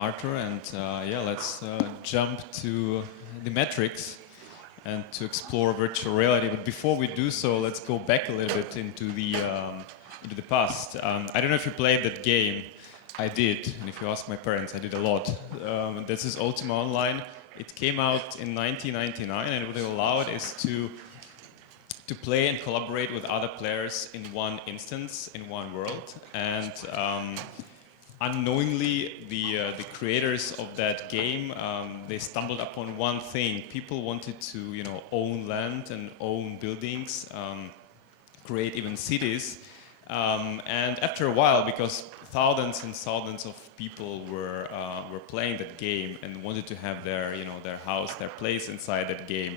Artur, and yeah, let's jump to the metrics and to explore virtual reality. But before we do so, let's go back a little bit into the past. I don't know if you played that game. I did, and if you ask my parents, I did a lot. This is Ultima Online. It came out in 1999, and what it allowed is to play and collaborate with other players in one instance, in one world. And unknowingly, the creators of that game, they stumbled upon one thing. People wanted to, own land and own buildings, create even cities. And after a while, because thousands and thousands of people were playing that game and wanted to have their, their house, their place inside that game,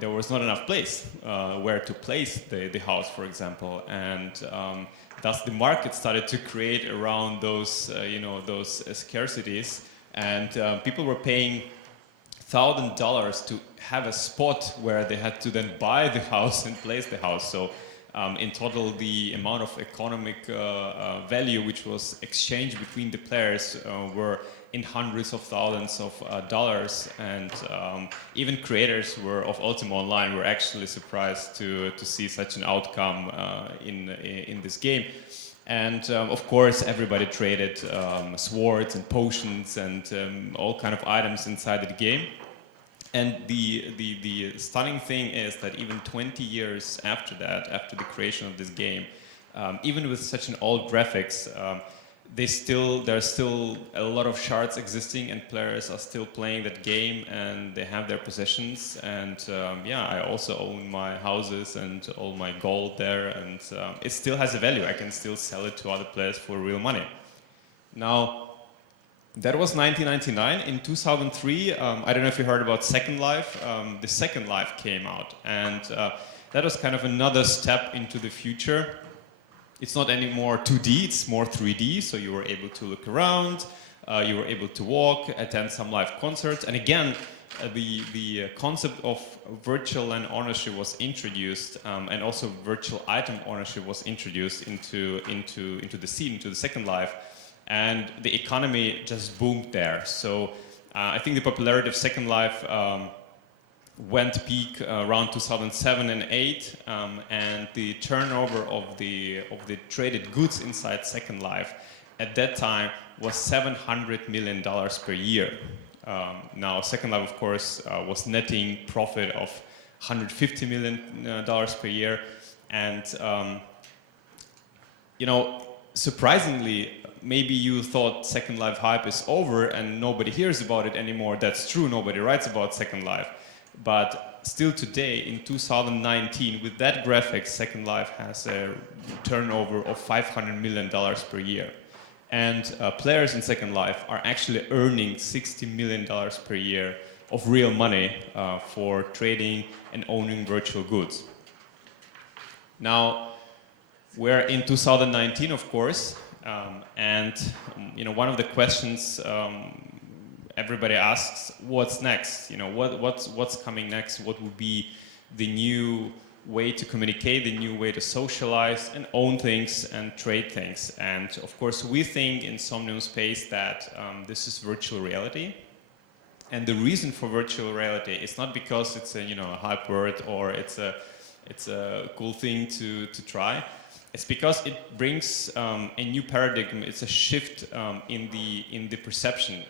there was not enough place where to place the house, for example, and thus the market started to create around those, those scarcities, and people were paying $1,000 to have a spot where they had to then buy the house and place the house. So in total, the amount of economic value which was exchanged between the players were in hundreds of thousands of dollars, and even creators of Ultima Online were actually surprised to see such an outcome in this game. And of course, everybody traded swords and potions and all kind of items inside the game. And the stunning thing is that even 20 years after that, after the creation of this game, even with such an old graphics, there are still a lot of shards existing, and players are still playing that game, and they have their possessions. And yeah, I also own my houses and all my gold there, and it still has a value. I can still sell it to other players for real money. Now, that was 1999. In 2003, I don't know if you heard about Second Life. The Second Life came out, and that was kind of another step into the future. It's not anymore 2D, it's more 3D, so you were able to look around, you were able to walk, attend some live concerts, and again, the concept of virtual land ownership was introduced, and also virtual item ownership was introduced into the scene, into the Second Life, and the economy just boomed there. So I think the popularity of Second Life went peak around 2007 and 2008, and the turnover of the traded goods inside Second Life at that time was $700 million per year. Now, Second Life, of course, was netting profit of $150 million per year, and surprisingly, maybe you thought Second Life hype is over and nobody hears about it anymore. That's true, nobody writes about Second Life. But still today, in 2019, with that graphics, Second Life has a turnover of $500 million per year. And players in Second Life are actually earning $60 million per year of real money for trading and owning virtual goods. Now, we're in 2019, of course, and one of the questions everybody asks, what's next? What's coming next? What would be the new way to communicate, the new way to socialize and own things and trade things? And of course, we think in Somnium space that this is virtual reality. And the reason for virtual reality is not because it's a hype word or it's a cool thing to try. It's because it brings a new paradigm. It's a shift in the perception.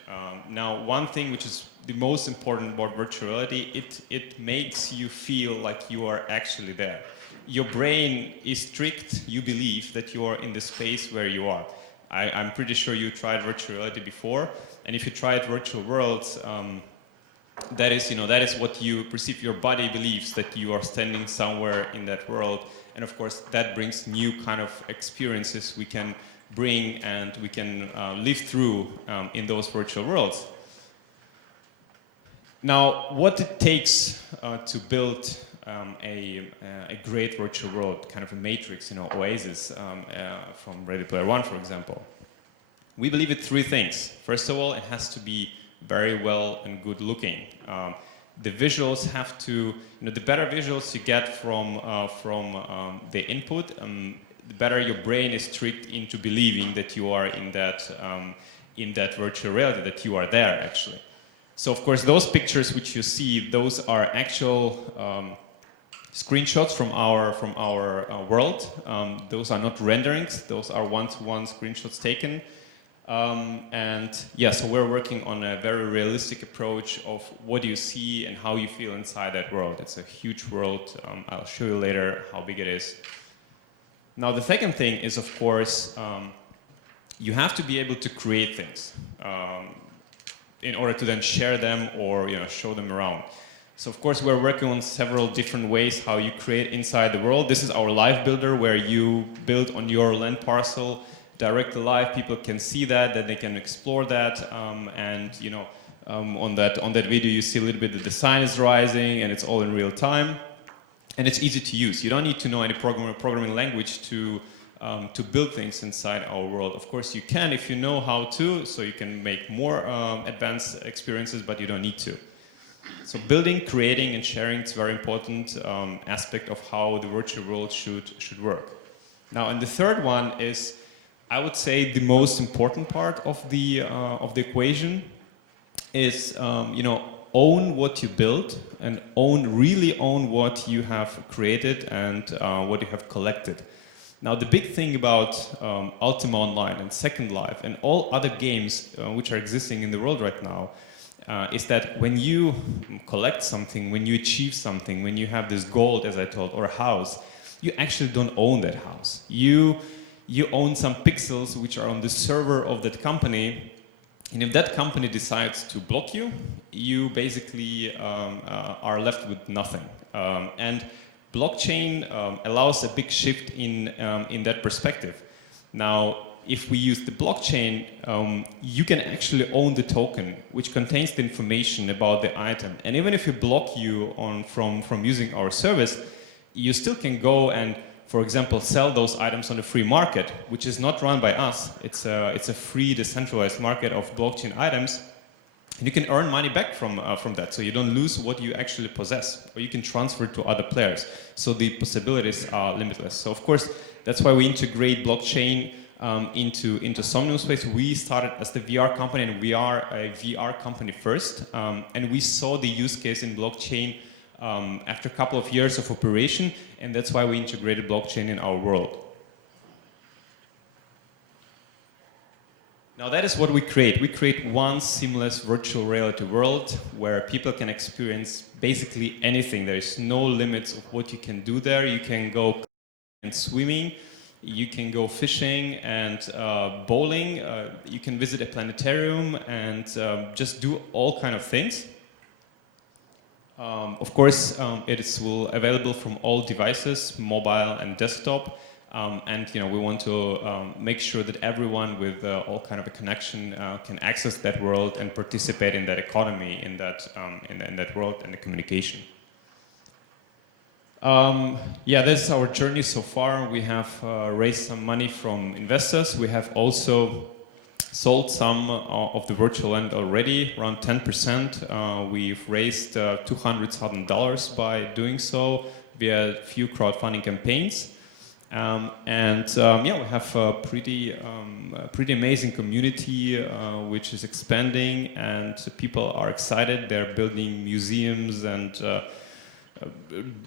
Now, one thing which is the most important about virtual reality, it makes you feel like you are actually there. Your brain is tricked. You believe that you are in the space where you are. I'm pretty sure you tried virtual reality before, and if you tried virtual worlds, that is what you perceive. Your body believes that you are standing somewhere in that world. And of course, that brings new kind of experiences we can bring and we can live through in those virtual worlds. Now, what it takes to build a great virtual world, kind of a matrix, Oasis from Ready Player One, for example. We believe in three things. First of all, it has to be very well and good looking. The visuals have to, the better visuals you get from the input, the better your brain is tricked into believing that you are in that in that virtual reality, that you are there actually. So of course those pictures which you see, those are actual screenshots from our world. Those are not renderings, those are one-to-one screenshots taken. And yeah, so we're working on a very realistic approach of what you see and how you feel inside that world. It's a huge world. I'll show you later how big it is. Now the second thing is, of course, you have to be able to create things in order to then share them or show them around. So of course we're working on several different ways how you create inside the world. This is our live builder where you build on your land parcel, direct live. People can see that they can explore that, and on that video you see a little bit the design is rising and it's all in real time, and it's easy to use. You don't need to know any programming language to build things inside our world. Of course you can if you know how to, so you can make more advanced experiences, but you don't need to. So building, creating and sharing is a very important aspect of how the virtual world should work. Now, and the third one is, I would say, the most important part of the equation is own what you build and really own what you have created and what you have collected. Now the big thing about Ultima Online and Second Life and all other games which are existing in the world right now is that when you collect something, when you achieve something, when you have this gold, as I told, or a house, you actually don't own that house. You own some pixels which are on the server of that company, and if that company decides to block you, you basically are left with nothing. And blockchain allows a big shift in that perspective. Now, if we use the blockchain, you can actually own the token, which contains the information about the item. And even if we block you from using our service, you still can go and, for example, sell those items on the free market, which is not run by us. It's a free, decentralized market of blockchain items. And you can earn money back from that, so you don't lose what you actually possess, or you can transfer it to other players. So the possibilities are limitless. So of course, that's why we integrate blockchain into Somnium space. We started as the VR company, and we are a VR company first. And we saw the use case in blockchain after a couple of years of operation, and that's why we integrated blockchain in our world. Now that is what we create. We create one seamless virtual reality world where people can experience basically anything. There is no limits of what you can do there. You can go and swimming, you can go fishing and bowling, you can visit a planetarium and just do all kind of things. Of course, it is available from all devices, mobile and desktop. And we want to make sure that everyone with all kind of a connection can access that world and participate in that economy, in that world and the communication. Yeah, this is our journey so far. We have raised some money from investors. We have also sold some of the virtual land already, around 10%. We've raised $200,000 by doing so via a few crowdfunding campaigns. Yeah, we have a pretty amazing community which is expanding, and people are excited. They're building museums and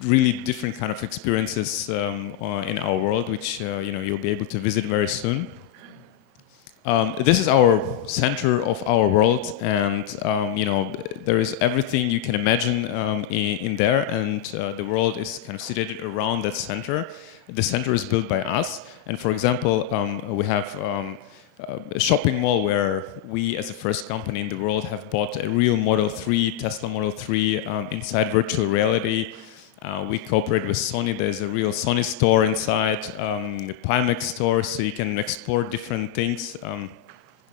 really different kind of experiences in our world, which you'll be able to visit very soon. This is our center of our world, and there is everything you can imagine in there, and the world is kind of situated around that center. The center is built by us, and for example, we have a shopping mall where we, as the first company in the world, have bought a real Model 3, Tesla Model 3 inside virtual reality. We cooperate with Sony. There's a real Sony store inside, the Pimax store, so you can explore different things and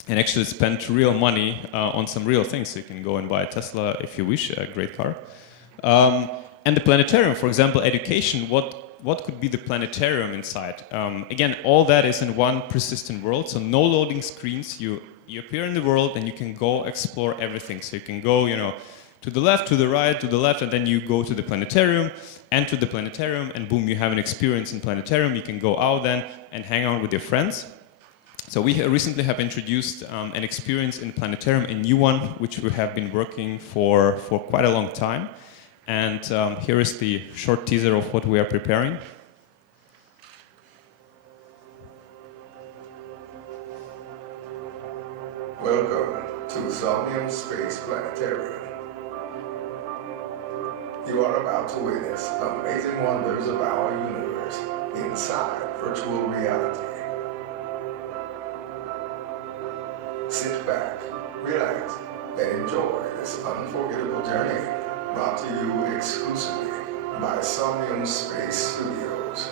actually spend real money on some real things. So you can go and buy a Tesla if you wish, a great car. And the planetarium, for example, education, what could be the planetarium inside? Again, all that is in one persistent world, so no loading screens. You appear in the world and you can go explore everything. So you can go, to the left, to the right, to the left, and then you go to the planetarium, enter the planetarium, and boom, you have an experience in planetarium. You can go out then and hang out with your friends. So we recently have introduced an experience in Planetarium, a new one, which we have been working for quite a long time. And here is the short teaser of what we are preparing. Welcome to Somnium Space Planetarium. You are about to witness amazing wonders of our universe inside virtual reality. Sit back, relax, and enjoy this unforgettable journey brought to you exclusively by Somnium Space Studios.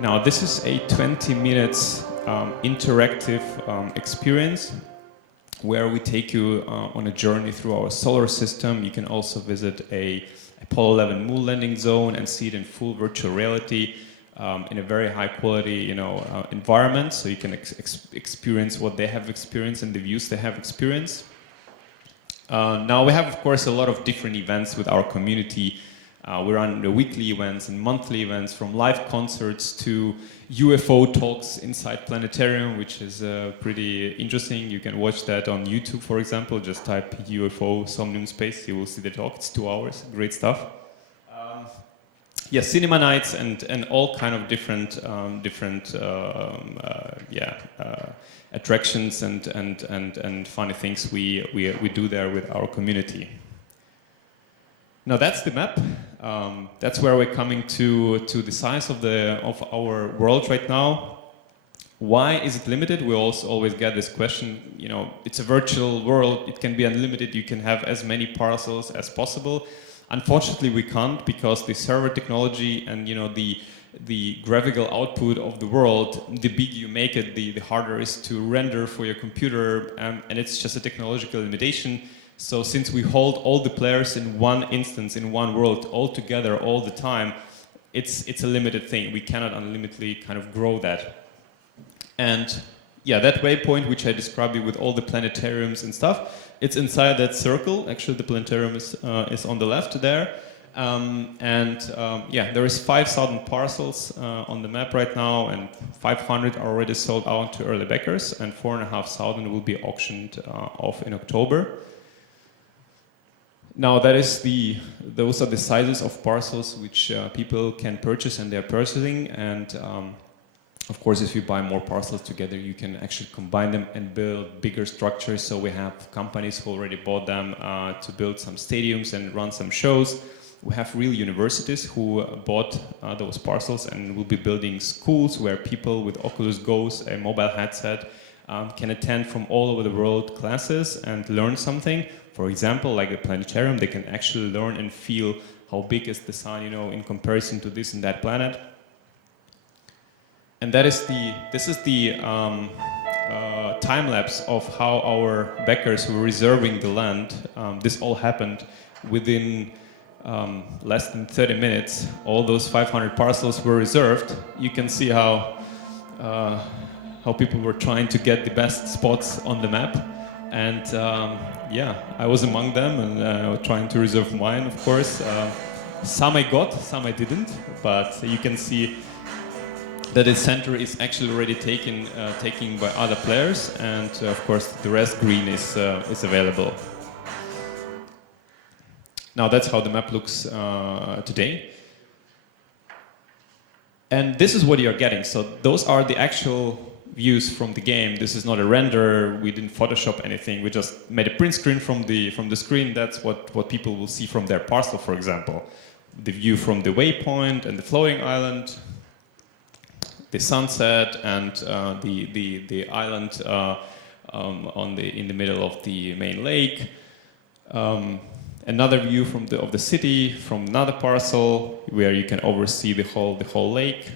Now, this is a 20 minutes interactive experience where we take you on a journey through our solar system. You can also visit a Apollo 11 moon landing zone and see it in full virtual reality in a very high quality, environment. So you can experience what they have experienced and the views they have experienced. Now we have, of course, a lot of different events with our community. We run the weekly events and monthly events, from live concerts to UFO talks inside Planetarium, which is pretty interesting. You can watch that on YouTube, for example. Just type UFO Somnium Space, you will see the talk. It's 2 hours, great stuff. Yeah, cinema nights and all kind of different attractions and funny things we do there with our community. Now that's the map. That's where we're coming to the size of our world right now. Why is it limited? We also always get this question. It's a virtual world. It can be unlimited. You can have as many parcels as possible. Unfortunately, we can't, because the server technology and the graphical output of the world, the bigger you make it, the harder it is to render for your computer, and it's just a technological limitation. So since we hold all the players in one instance, in one world, all together, all the time, it's a limited thing. We cannot unlimitedly kind of grow that. And yeah, that waypoint, which I described you with all the planetariums and stuff, it's inside that circle. Actually, the planetarium is on the left there. Yeah, there is 5,000 parcels on the map right now, and 500 are already sold out to early backers, and 4,500 will be auctioned off in October. Now, those are the sizes of parcels which people can purchase, and they're purchasing. And of course, if you buy more parcels together, you can actually combine them and build bigger structures. So we have companies who already bought them to build some stadiums and run some shows. We have real universities who bought those parcels and will be building schools where people with Oculus Go's, a mobile headset, can attend from all over the world classes and learn something. For example, like the planetarium, they can actually learn and feel how big is the sun, in comparison to this and that planet. And this is the time lapse of how our backers were reserving the land. This all happened within less than 30 minutes. All those 500 parcels were reserved. You can see how people were trying to get the best spots on the map. And yeah, I was among them, and trying to reserve mine, of course. Some I got, some I didn't, but you can see that the center is actually already taken by other players, and of course the rest green is available. Now that's how the map looks today. And this is what you're getting. So those are the actual views from the game. This is not a render. We didn't Photoshop anything. We just made a print screen from the screen. That's what people will see from their parcel, for example. The view from the waypoint and the floating island, the sunset, and the island in the middle of the main lake. Another view of the city from another parcel where you can oversee the whole lake.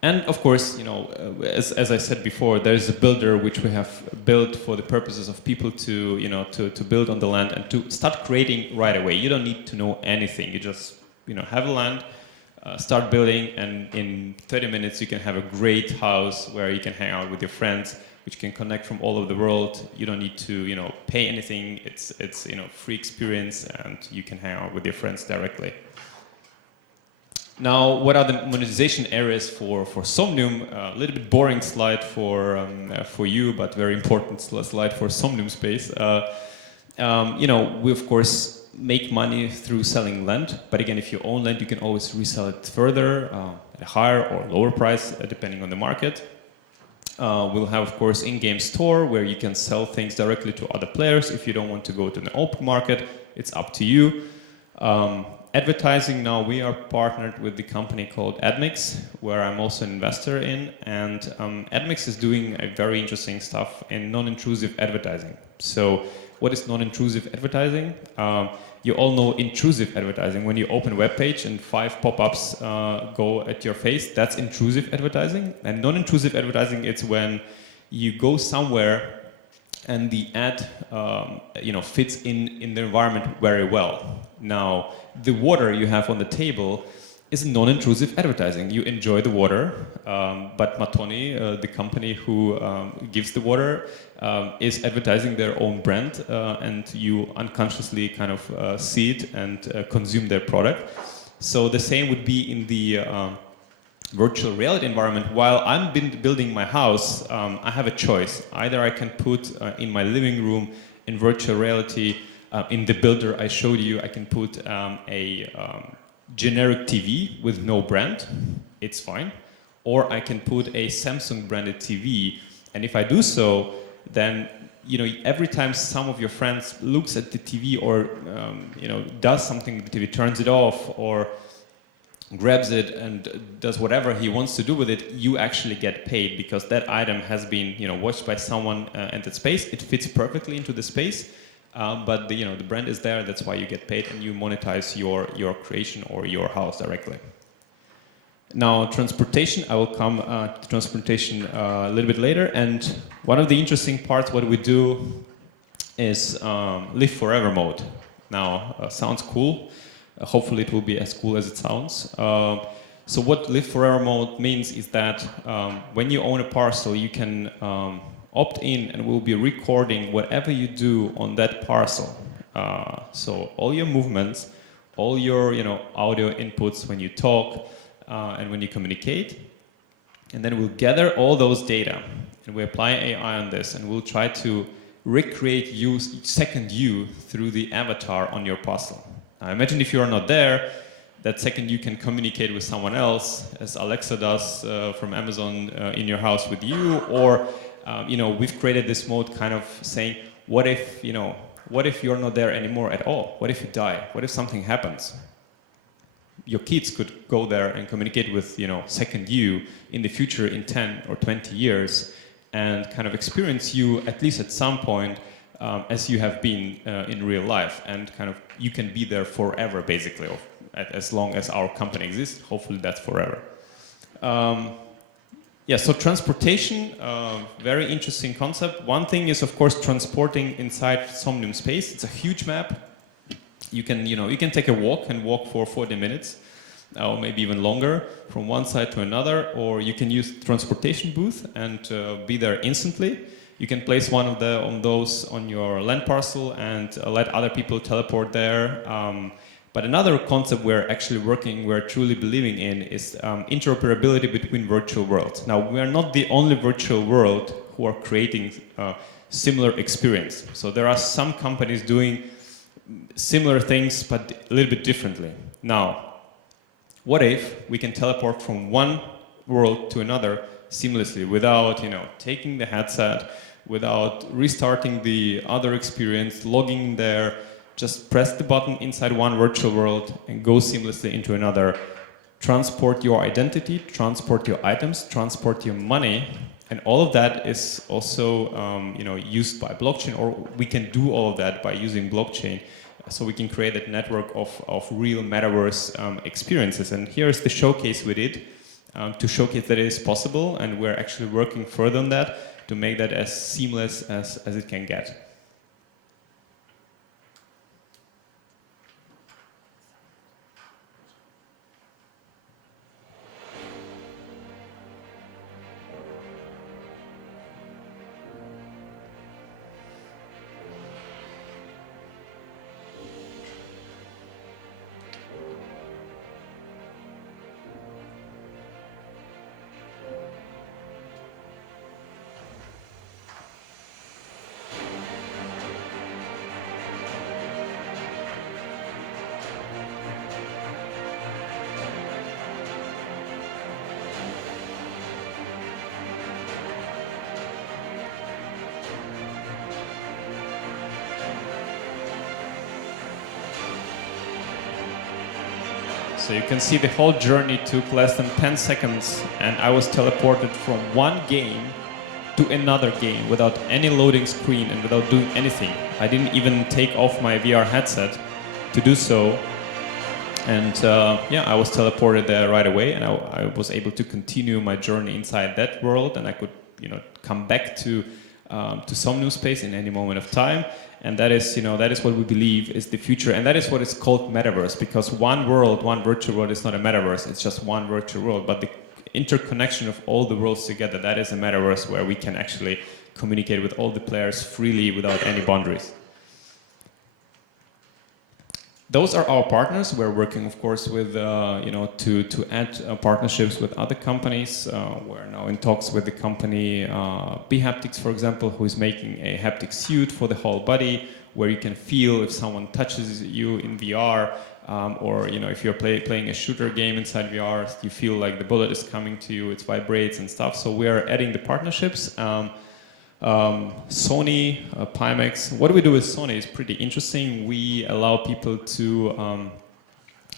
And of course, as I said before, there is a builder which we have built for the purposes of people to build on the land and to start creating right away. You don't need to know anything. You just have a land, start building, and in 30 minutes you can have a great house where you can hang out with your friends, which can connect from all over the world. You don't need to pay anything. It's free experience, and you can hang out with your friends directly. Now, what are the monetization areas for Somnium? A little bit boring slide for you, but very important slide for Somnium space. We of course make money through selling land, but again, if you own land, you can always resell it further at a higher or lower price, depending on the market. We'll have, of course, in-game store where you can sell things directly to other players. If you don't want to go to the open market, it's up to you. Advertising, now we are partnered with the company called AdMix, where I'm also an investor in, and AdMix is doing a very interesting stuff in non-intrusive advertising. So what is non-intrusive advertising? You all know intrusive advertising. When you open a web page and 5 pop-ups go at your face, that's intrusive advertising. And non-intrusive advertising, it's when you go somewhere and the ad fits in the environment very well. Now, the water you have on the table is non-intrusive advertising. You enjoy the water, but Matoni, the company who gives the water, is advertising their own brand, and you unconsciously kind of see it and consume their product. So the same would be in the virtual reality environment. While I'm building my house, I have a choice. Either I can put in my living room in virtual reality, in the builder I showed you, I can put a generic TV with no brand, it's fine. Or I can put a Samsung branded TV, and if I do so, then every time some of your friends looks at the TV or does something with the TV, turns it off or grabs it and does whatever he wants to do with it, you actually get paid because that item has been watched by someone in that space. It fits perfectly into the space. But the brand is there, that's why you get paid, and you monetize your creation or your house directly. Now, transportation, I will come to transportation a little bit later, and one of the interesting parts, what we do is live forever mode. Now, sounds cool. Hopefully it will be as cool as it sounds. So what live forever mode means is that when you own a parcel, you can opt in and we'll be recording whatever you do on that parcel. So all your movements, all your audio inputs when you talk and when you communicate, and then we'll gather all those data and we apply AI on this and we'll try to recreate you, second you through the avatar on your parcel. Now imagine if you are not there, that second you can communicate with someone else, as Alexa does from Amazon in your house with you, or we've created this mode kind of saying, what if you're not there anymore at all? What if you die? What if something happens? Your kids could go there and communicate with, second you in the future in 10 or 20 years and kind of experience you at least at some point as you have been in real life, and kind of you can be there forever basically, as long as our company exists. Hopefully that's forever. Yeah, so transportation, very interesting concept. One thing is, of course, transporting inside Somnium space. It's a huge map. You can take a walk and walk for 40 minutes, or maybe even longer, from one side to another, or you can use transportation booth and be there instantly. You can place one of those on your land parcel and let other people teleport there. But another concept we're actually we're truly believing in is interoperability between virtual worlds. Now, we are not the only virtual world who are creating similar experience. So there are some companies doing similar things, but a little bit differently. Now, what if we can teleport from one world to another seamlessly without, taking the headset, without restarting the other experience, logging there? Just press the button inside one virtual world and go seamlessly into another. Transport your identity, transport your items, transport your money, and all of that is also used by blockchain, or we can do all of that by using blockchain. So we can create a network of real metaverse experiences. And here's the showcase we did to showcase that it is possible, and we're actually working further on that to make that as seamless as it can get. So you can see the whole journey took less than 10 seconds, and I was teleported from one game to another game without any loading screen and without doing anything. I didn't even take off my VR headset to do so. And yeah, I was teleported there right away, and I was able to continue my journey inside that world, and I could, come back to Somnium space in any moment of time. And that is, that is what we believe is the future, and that is what is called Metaverse, because one world, one virtual world is not a Metaverse, it's just one virtual world, but the interconnection of all the worlds together, that is a Metaverse where we can actually communicate with all the players freely without any boundaries. Those are our partners. We're working, of course, with to add partnerships with other companies. We're now in talks with the company Bhaptics, for example, who is making a haptic suit for the whole body, where you can feel if someone touches you in VR, or if you're playing a shooter game inside VR, you feel like the bullet is coming to you. It vibrates and stuff. So we are adding the partnerships. Sony, Pimax. What we do with Sony is pretty interesting. We allow people to,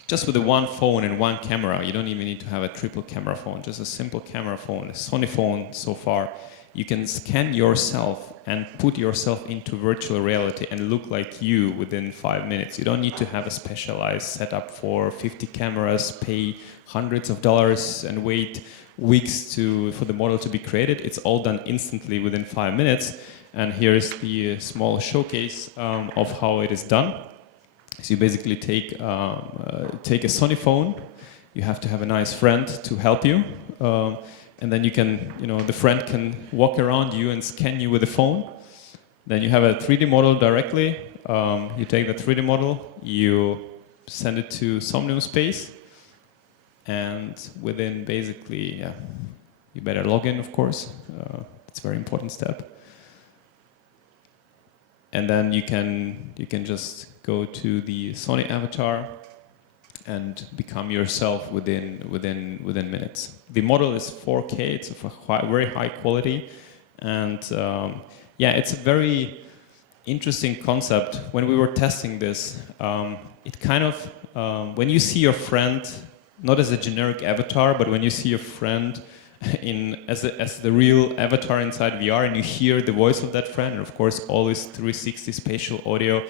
just with the one phone and one camera, you don't even need to have a triple camera phone, just a simple camera phone, a Sony phone so far, you can scan yourself and put yourself into virtual reality and look like you within 5 minutes. You don't need to have a specialized setup for 50 cameras, pay hundreds of dollars and wait weeks for the model to be created. It's all done instantly within 5 minutes. And here is the small showcase of how it is done. So you basically take a Sony phone. You have to have a nice friend to help you. And then you can, the friend can walk around you and scan you with the phone. Then you have a 3D model directly. You take the 3D model, you send it to Somnium space. And within basically, you better log in, of course. It's a very important step. And then you can just go to the Sony avatar and become yourself within minutes. The model is 4K. It's of a very high quality, and it's a very interesting concept. When we were testing this, it kind of when you see your friend. Not as a generic avatar, but when you see your friend as the real avatar inside VR, and you hear the voice of that friend, and of course always 360 spatial audio,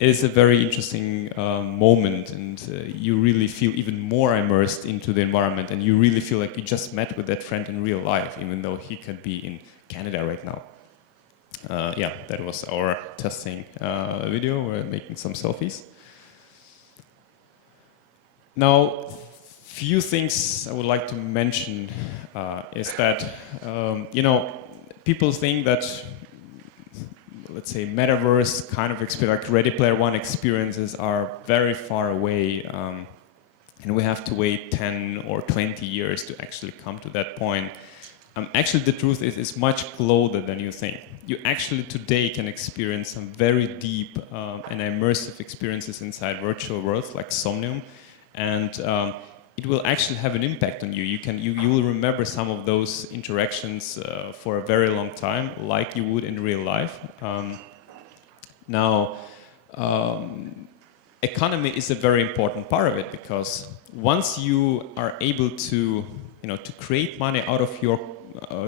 it is a very interesting moment, and you really feel even more immersed into the environment, and you really feel like you just met with that friend in real life, even though he could be in Canada right now. That was our testing video. We're making some selfies. Now, few things I would like to mention is that, people think that, let's say, Metaverse kind of experience, like Ready Player One experiences are very far away, and we have to wait 10 or 20 years to actually come to that point. Actually, the truth is it's much closer than you think. You actually today can experience some very deep and immersive experiences inside virtual worlds like Somnium. And it will actually have an impact on you. You will remember some of those interactions for a very long time, like you would in real life. Economy is a very important part of it, because once you are able to, to create money out of your,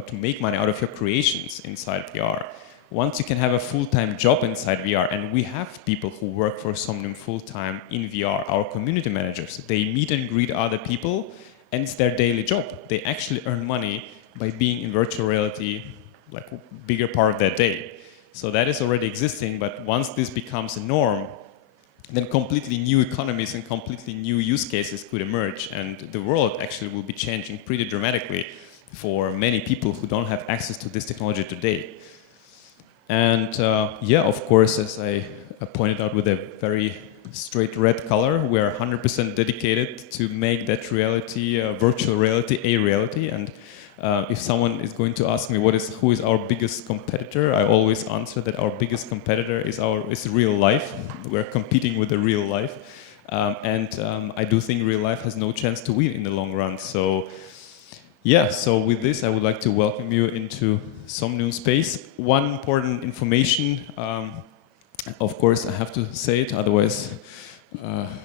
to make money out of your creations inside VR. Once you can have a full-time job inside VR, and we have people who work for Somnium full-time in VR, our community managers. They meet and greet other people, and it's their daily job. They actually earn money by being in virtual reality, like a bigger part of their day. So that is already existing, but once this becomes a norm, then completely new economies and completely new use cases could emerge, and the world actually will be changing pretty dramatically for many people who don't have access to this technology today. And of course, as I pointed out with a very straight red color, we're 100% dedicated to make that reality, virtual reality, a reality. And if someone is going to ask me who is our biggest competitor, I always answer that our biggest competitor is real life. We're competing with the real life. I do think real life has no chance to win in the long run. So with this, I would like to welcome you into Somnium space. One important information, of course, I have to say it, otherwise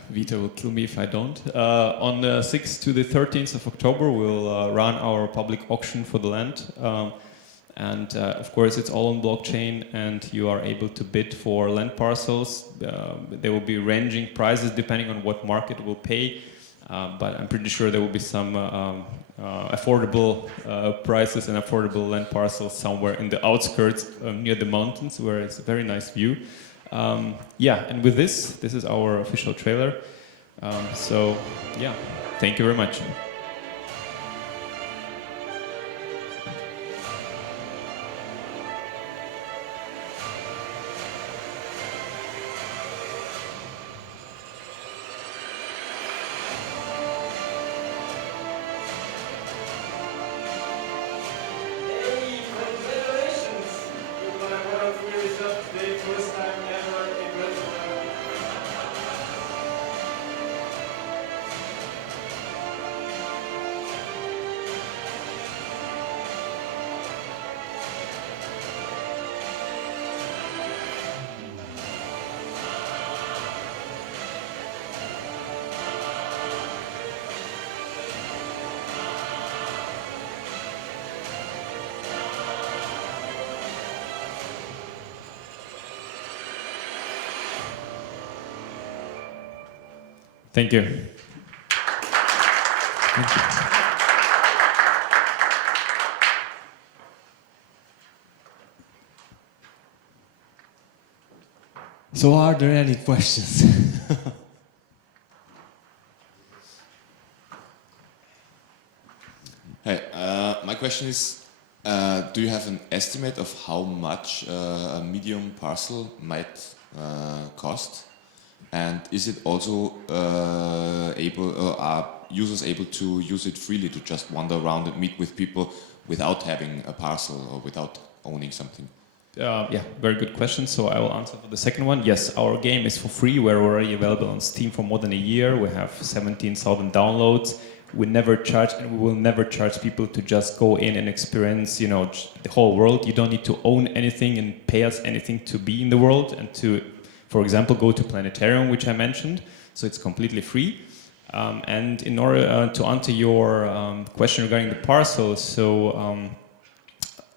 Vita will kill me if I don't. On the 6th to the 13th of October, we'll run our public auction for the land. And of course, it's all on blockchain, and you are able to bid for land parcels. There will be ranging prices depending on what market will pay. But I'm pretty sure there will be some affordable prices and affordable land parcels somewhere in the outskirts near the mountains, where it's a very nice view. Yeah, and with this is our official trailer. So yeah, thank you very much. Thank you. Thank you. So are there any questions? Hey, my question is, do you have an estimate of how much a medium parcel might cost? And is it also are users able to use it freely to just wander around and meet with people without having a parcel or without owning something? Yeah, very good question. So I will answer for the second one. Yes, our game is for free. We're already available on Steam for more than a year. We have 17,000 downloads. We never charge, and we will never charge people to just go in and experience, you know, the whole world. You don't need to own anything and pay us anything to be in the world and to, for example, go to planetarium, which I mentioned. So it's completely free. And in order to answer your question regarding the parcel, so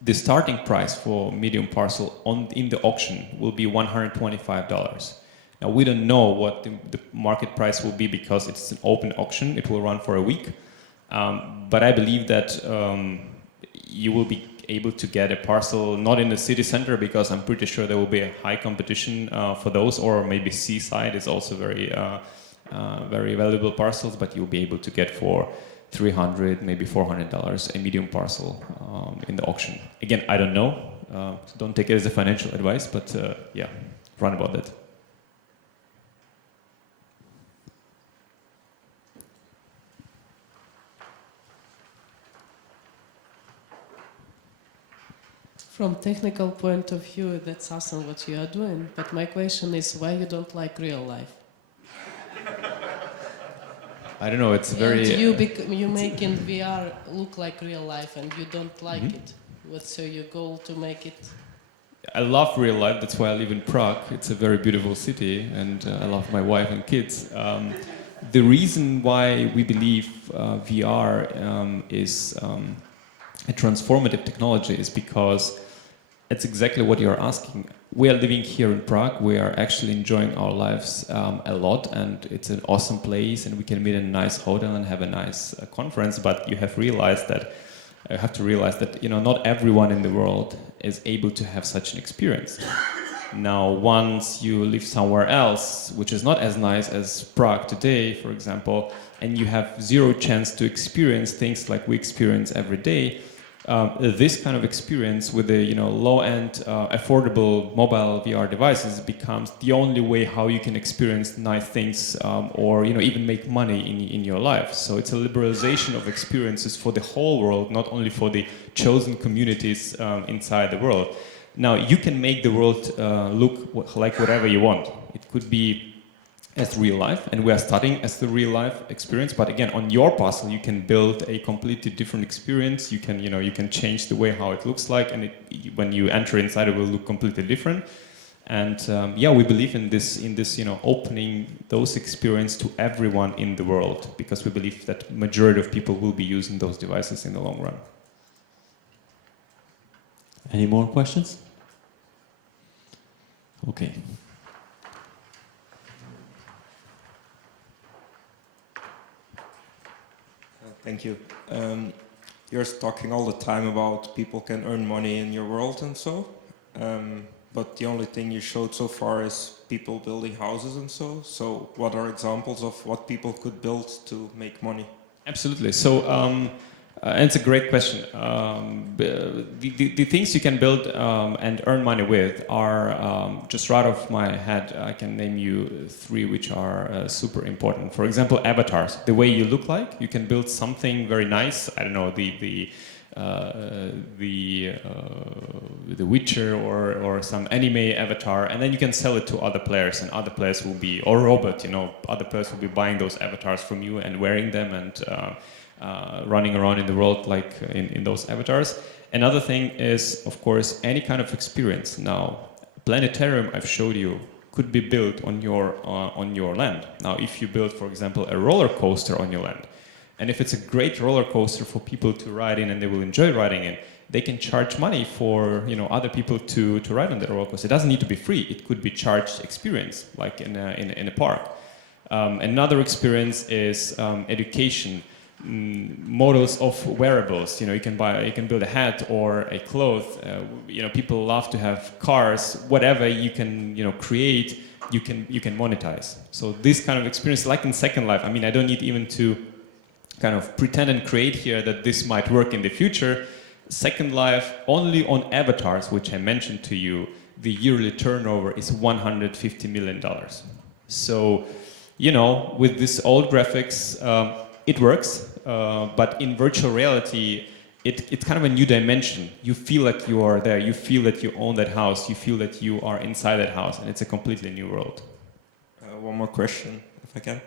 the starting price for medium parcel in the auction will be $125. Now we don't know what the market price will be because it's an open auction. It will run for a week. But I believe that you will be able to get a parcel not in the city center, because I'm pretty sure there will be a high competition for those, or maybe seaside is also very valuable parcels, but you'll be able to get for $300, maybe $400 a medium parcel in the auction. Again, I don't know. So don't take it as a financial advice, but yeah, run about that. From technical point of view, that's awesome what you are doing. But my question is, why you don't like real life? I don't know. It's very. And you making VR look like real life, and you don't like it. What's your goal to make it? I love real life. That's why I live in Prague. It's a very beautiful city, and I love my wife and kids. The reason why we believe VR is a transformative technology is because it's exactly what you're asking. We are living here in Prague. We are actually enjoying our lives a lot, and it's an awesome place, and we can meet in a nice hotel and have a nice conference. But you have to realize that, you know, not everyone in the world is able to have such an experience. Now, once you live somewhere else, which is not as nice as Prague today, for example, and you have zero chance to experience things like we experience every day, this kind of experience with the, you know, low-end, affordable mobile VR devices becomes the only way how you can experience nice things, or, you know, even make money in your life. So it's a liberalization of experiences for the whole world, not only for the chosen communities inside the world. Now, you can make the world look like whatever you want. It could be as real life, and we are studying as the real life experience. But again, on your parcel, you can build a completely different experience. You can, you know, you can change the way how it looks like, and when you enter inside, it will look completely different. And yeah, we believe in this, opening those experience to everyone in the world, because we believe that majority of people will be using those devices in the long run. Any more questions? Okay. Thank you. You're talking all the time about people can earn money in your world and so, but the only thing you showed so far is people building houses and so. So what are examples of what people could build to make money? Absolutely. So it's a great question. The things you can build and earn money with are, just right off my head, I can name you 3 which are super important. For example, avatars. The way you look like, you can build something very nice. I don't know, the Witcher or some anime avatar, and then you can sell it to other players, and other players will be, or robot, other players will be buying those avatars from you and wearing them and running around in the world like in those avatars. Another thing is, of course, any kind of experience. Now, planetarium I've showed you could be built on your land. Now, if you build, for example, a roller coaster on your land, and if it's a great roller coaster for people to ride in and they will enjoy riding in, they can charge money for other people to ride on the roller coaster. It doesn't need to be free. It could be charged experience, like in a park. Another experience is education. Models of wearables. You can build a hat or a cloth. People love to have cars. Whatever you can create, you can monetize. So this kind of experience, like in Second Life, I don't need even to kind of pretend and create here that this might work in the future. Second Life, only on avatars, which I mentioned to you, the yearly turnover is $150 million. So, with this old graphics, it works, but in virtual reality, it's kind of a new dimension. You feel like you are there. You feel that you own that house. You feel that you are inside that house, and it's a completely new world. One more question, if I can.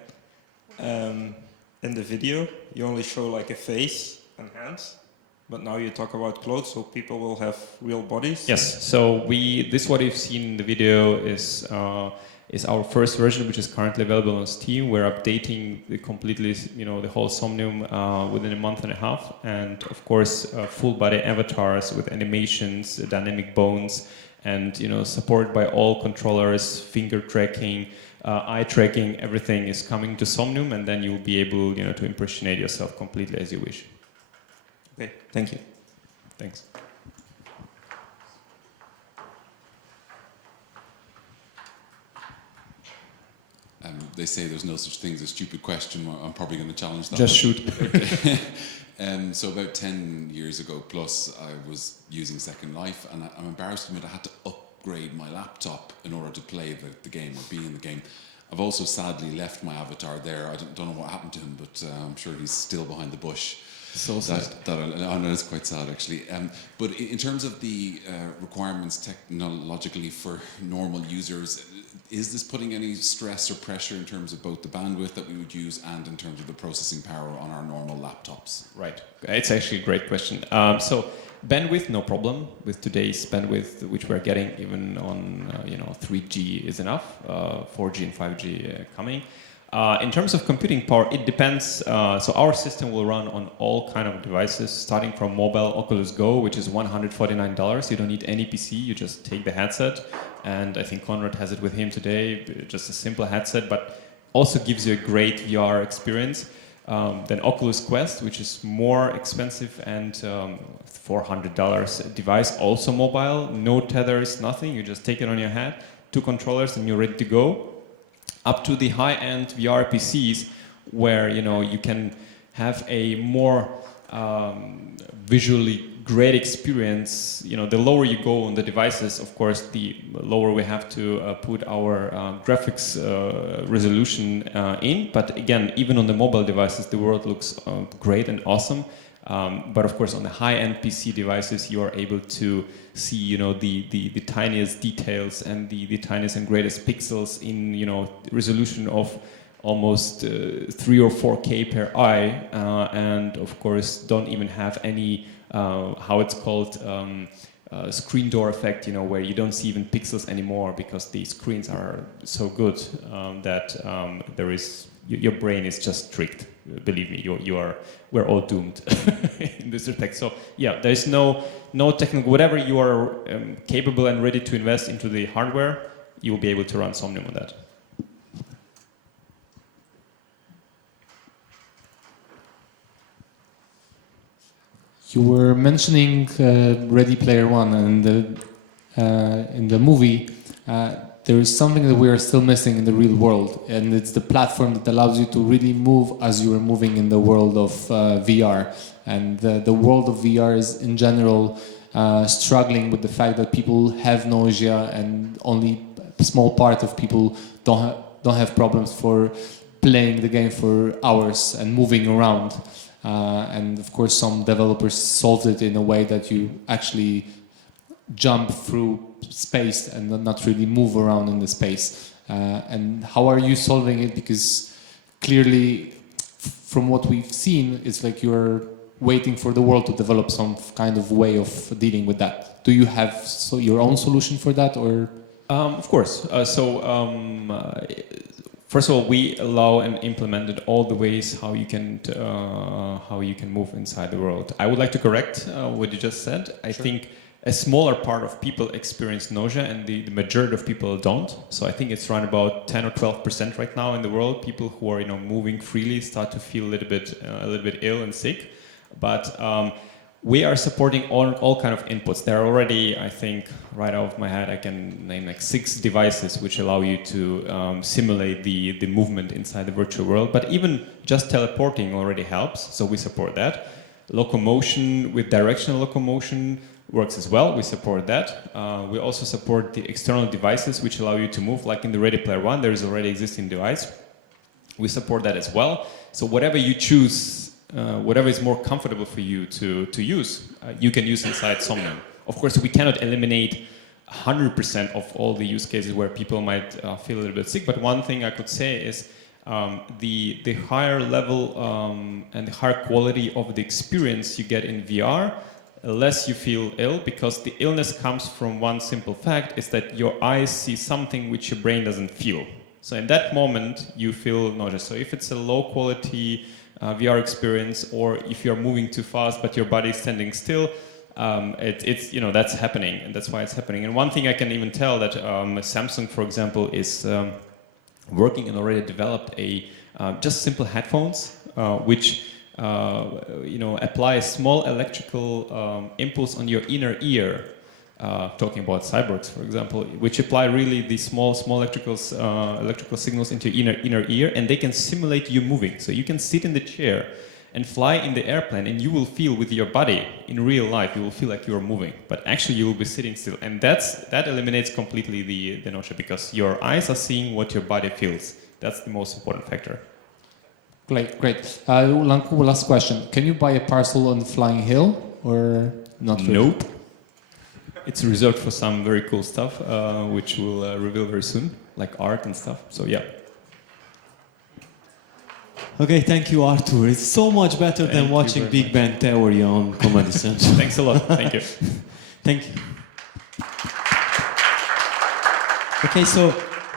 In the video, you only show like a face and hands, but now you talk about clothes, so people will have real bodies. Yes. So this what you've seen in the video is our first version, which is currently available on Steam. We're updating the whole Somnium within a month and a half, and of course, full body avatars with animations, dynamic bones, and supported by all controllers, finger tracking. Eye tracking, everything is coming to Somnium, and then you'll be able, to impersonate yourself completely as you wish. Okay, thank you. Thanks. They say there's no such thing as a stupid question. I'm probably going to challenge that. Just shoot. So about 10 years ago plus, I was using Second Life, and I'm embarrassed to admit I had to upgrade my laptop in order to play the game or be in the game. I've also sadly left my avatar there. I don't know what happened to him, but I'm sure he's still behind the bush. So sad. I know it's quite sad actually. But in terms of the requirements technologically for normal users, is this putting any stress or pressure in terms of both the bandwidth that we would use and in terms of the processing power on our normal laptops? Right. It's actually a great question. So bandwidth, no problem. With today's bandwidth, which we're getting even on 3G is enough. 4G and 5G coming. In terms of computing power, it depends. So our system will run on all kind of devices, starting from mobile Oculus Go, which is $149. You don't need any PC. You just take the headset, and I think Conrad has it with him today. Just a simple headset, but also gives you a great VR experience. Then Oculus Quest, which is more expensive, and $400 device, also mobile, no tethers, nothing. You just take it on your head, 2 controllers, and you're ready to go. Up to the high-end VR PCs, where you can have a more visually great experience. The lower you go on the devices, of course, the lower we have to put our graphics resolution in. But again, even on the mobile devices, the world looks great and awesome. But of course, on the high-end PC devices, you are able to see, the tiniest details and the tiniest and greatest pixels in, resolution of almost 3 or 4K per eye, and of course, don't even have any how it's called screen door effect, where you don't see even pixels anymore because the screens are so good that your brain is just tricked. Believe me, we're all doomed in this respect. So yeah, there is no technical, whatever you are capable and ready to invest into the hardware, you will be able to run Somnium on that. You were mentioning Ready Player One, and in the movie, there is something that we are still missing in the real world, and it's the platform that allows you to really move as you are moving in the world of VR. And the world of VR is, in general, struggling with the fact that people have nausea, and only a small part of people don't have problems for playing the game for hours and moving around. And of course, some developers solved it in a way that you actually jump through space and not really move around in the space. And how are you solving it? Because clearly, from what we've seen, it's like you're waiting for the world to develop some kind of way of dealing with that. Do you have your own solution for that, or? Of course. First of all, we allow and implemented all the ways how you can move inside the world. I would like to correct what you just said. I think a smaller part of people experience nausea, and the majority of people don't. So I think it's around about 10 or 12% right now in the world. People who are moving freely start to feel a little bit ill and sick. But we are supporting all kind of inputs. There are already, I think, right out of my head, I can name like 6 devices which allow you to simulate the movement inside the virtual world. But even just teleporting already helps, so we support that. Locomotion with directional locomotion works as well. We support that. We also support the external devices which allow you to move, like in the Ready Player One, there is already existing device. We support that as well. So whatever you choose, whatever is more comfortable for you to use, you can use inside Somnium. Of course, we cannot eliminate 100% of all the use cases where people might feel a little bit sick, but one thing I could say is the higher level and the higher quality of the experience you get in VR, less you feel ill, because the illness comes from one simple fact, is that your eyes see something which your brain doesn't feel. So in that moment, you feel nausea. So if it's a low quality VR experience, or if you're moving too fast but your body is standing still, it's that's happening, and that's why it's happening. And one thing I can even tell that Samsung, for example, is working and already developed a just simple headphones which apply a small electrical impulse on your inner ear. Talking about cyborgs, for example, which apply really the small electrical signals into your inner ear, and they can simulate you moving. So you can sit in the chair and fly in the airplane, and you will feel with your body in real life, you will feel like you are moving, but actually you will be sitting still. And that eliminates completely the nausea, because your eyes are seeing what your body feels. That's the most important factor. Great. Last question. Can you buy a parcel on the Flying Hill, or not really? Nope. It's reserved for some very cool stuff, which we'll reveal very soon, like art and stuff. So yeah. Okay, thank you, Artur. It's so much better than watching Big Bang Theory on Comedy Central. Thanks a lot. Thank you. Thank you. Okay, so